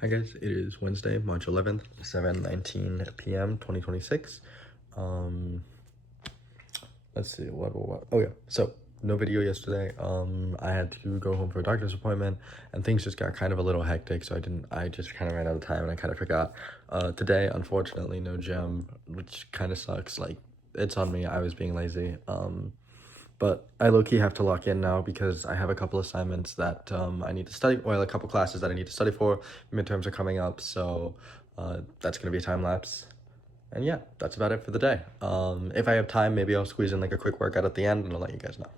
Hi guys, it is Wednesday, March 11th, 7:19 p.m. 2026. Let's see, what? Oh yeah, so no video yesterday. I had to go home for a doctor's appointment and things just got kind of a little hectic, so I just kind of ran out of time and I kind of forgot. Today, unfortunately, no gym, which kind of sucks. Like, it's on me, I was being lazy. But I low-key have to lock in now because I have a couple assignments that I need to study, well, a couple classes that I need to study for. Midterms are coming up, so that's going to be a time lapse. And yeah, that's about it for the day. If I have time, maybe I'll squeeze in like a quick workout at the end and I'll let you guys know.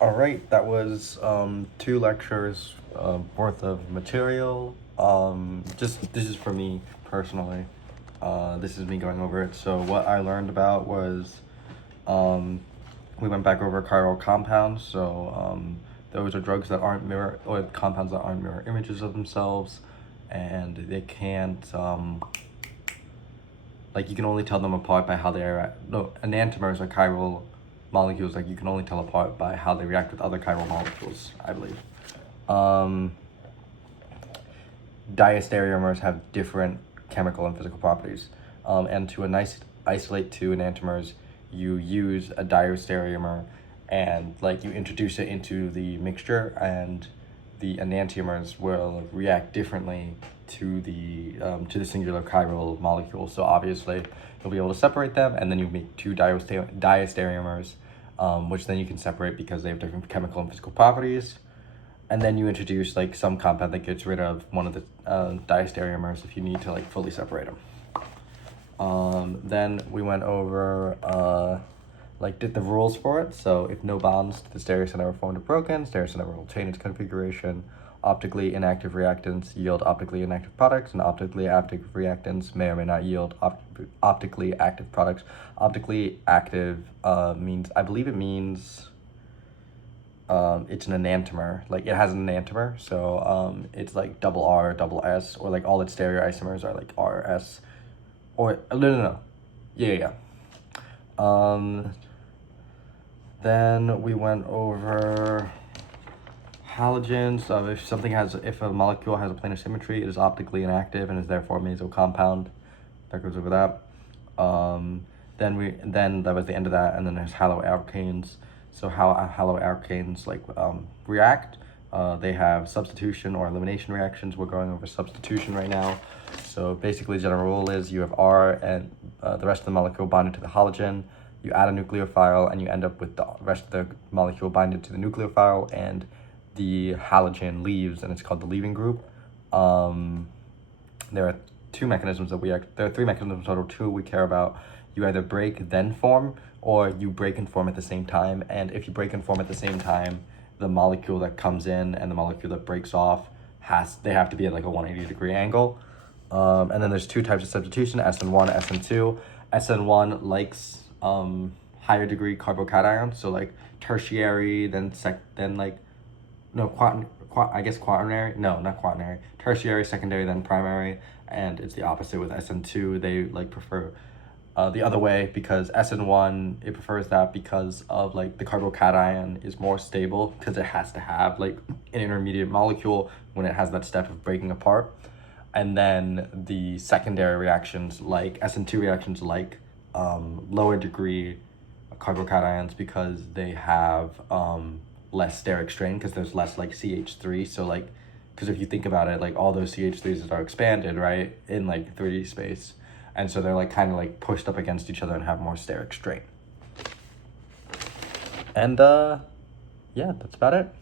All right, that was two lectures worth of material. Just this is for me personally. This is me going over it. So what I learned about was um, we went back over chiral compounds. So those are drugs that aren't mirror or compounds that aren't mirror images of themselves, and they can't like you can only tell them apart by how they are. No, enantiomers are chiral molecules. Like you can only tell apart by how they react with other chiral molecules, I believe. Diastereomers have different chemical and physical properties. And to isolate two enantiomers, you use a diastereomer and like you introduce it into the mixture, and the enantiomers will react differently to the singular chiral molecule. So obviously you'll be able to separate them, and then you make two diastereomers, which then you can separate because they have different chemical and physical properties. And then you introduce like some compound that gets rid of one of the diastereomers if you need to like fully separate them. Then we went over did the rules for it. So if no bonds to the stereocenter are formed or broken, stereocenter will change its configuration. Optically inactive reactants yield optically inactive products, and optically active reactants may or may not yield optically active products. Optically active means, I believe it means it's an enantiomer. Like it has an enantiomer, so it's like double R, double S, or like all its stereoisomers are like RS, or no. Yeah. Then we went over halogens. If a molecule has a planar symmetry, it is optically inactive and is therefore a meso compound. That goes over that. Then that was the end of that, and then there's haloalkanes. So how haloalkanes react. They have substitution or elimination reactions. We're going over substitution right now. So basically, the general rule is you have R and the rest of the molecule bonded to the halogen. You add a nucleophile, and you end up with the rest of the molecule binded to the nucleophile, and the halogen leaves, and it's called the leaving group. There are two mechanisms there are three mechanisms total. Two we care about. You either break then form, or you break and form at the same time. And if you break and form at the same time, the molecule that comes in and the molecule that breaks off they have to be at like a 180-degree angle. And then there's two types of substitution: SN1, SN2. SN1 likes higher degree carbocations, so like tertiary, quaternary. No, not quaternary. Tertiary, secondary, then primary. And it's the opposite with SN2. They like prefer the other way, because SN1, it prefers that because of like the carbocation is more stable, because it has to have like an intermediate molecule when it has that step of breaking apart. And then the secondary reactions, like SN2 reactions, like lower degree carbocations because they have less steric strain because there's less like CH3. So like, because if you think about it, like all those CH3s are expanded, right, in like 3D space. And so they're like kind of like pushed up against each other and have more steric strain. And yeah, that's about it.